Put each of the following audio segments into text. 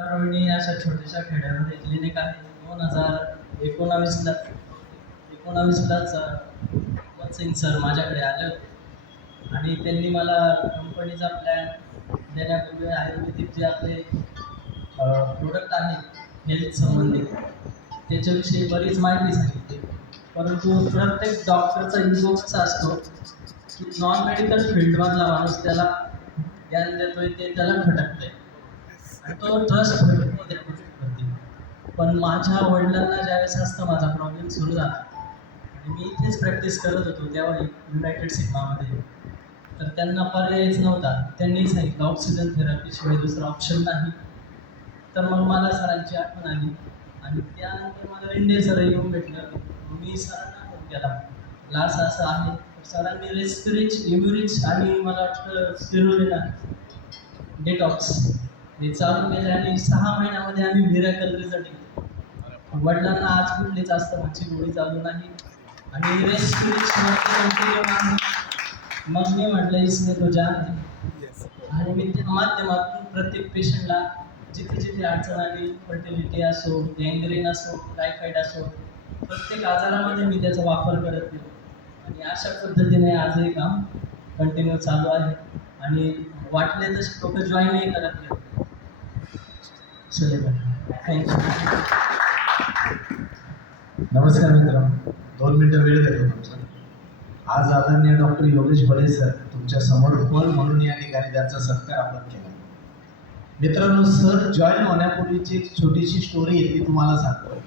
रोहिणी अशा छोट्याशा खेड्यामध्ये क्लिनिक आहे. 2019ला 19लाच सिंग सर माझ्याकडे आले होते आणि त्यांनी मला कंपनीचा प्लॅन देण्यापूर्वी आयुर्वेदिक जे आपले प्रोडक्ट आहेत हेल्थ संबंधित त्याच्याविषयी बरीच माहिती सांगितली. परंतु प्रत्येक डॉक्टरचा इगो कसा असतो की नॉन मेडिकल फील्डमधला माणूस त्याला ज्ञान देतोय ते त्याला खटकतंय आणि तो ट्रस्ट ठेवत नाही त्या गोष्टीवरती. पण माझ्या वडिलांना ज्यावेळेस असतं माझा प्रॉब्लेम सुरू झाला आणि मी इथेच प्रॅक्टिस करत होतो तेव्हा युनायटेड सिग्मामध्ये, तर त्यांना पर्यायच नव्हता. त्यांनी सांगितलं ऑक्सिजन थेरपीशिवाय दुसरा ऑप्शन नाही. तर मग मला सरांची आठवण आली आणि त्यानंतर मला रिंडे सर येऊन भेटलं. मी सरांना फोन केला, क्लास असं आहे. सरांनी रेस्पिरिच इम्युरिच आणि मला वाटतं स्पिरुलिना डिटॉक्स हे चालू केले आणि 6 महिन्यामध्ये आम्ही मिरॅकल रिझल्ट घेतले. वडिलांना आज कुठलीच अस्थमाची गोळी चालू नाही आणि रेस्पिरिच कंटिन्यू आहे. मग मी म्हटलं इसने तो जान है. आणि मी त्या माध्यमातून प्रत्येक पेशंटला जिथे जिथे अडचण आली, फर्टिलिटी असो, गँग्रीन असो, टायफॉइड असो, प्रत्येक आजारामध्ये मी त्याचा वापर करत गेलो आणि अशा पद्धतीने आजही काम कंटिन्यू चालू आहे आणि वाटले तसे लोक जॉईनही करत गेले. थँक्यू. नमस्कार मित्रांनो, 2 मिनिटं वेळ देतो तुमचा. आज आदरणीय डॉक्टर योगेश बळे सर तुमच्या समोर उपल म्हणून या ठिकाणी त्यांचा सत्कार आपण केला. मित्रांनो, सर जॉईन होण्यापूर्वीची एक छोटीशी स्टोरी आहे ती तुम्हाला सांगतो.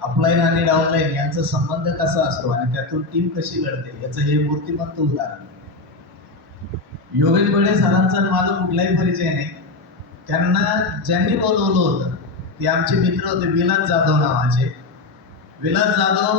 अपलाईन आणि डाऊनलाईन यांचा संबंध कसा असतो आणि त्यातून टीम कशी घडते याचं हे मूर्तिमंत उदाहरण. योगेश बळे सरांचा माझा कुठलाही परिचय नाही. त्यांना ज्यांनी बोलवलं होतं ते आमचे मित्र होते, विलास जाधव नावाचे. विलास जाधव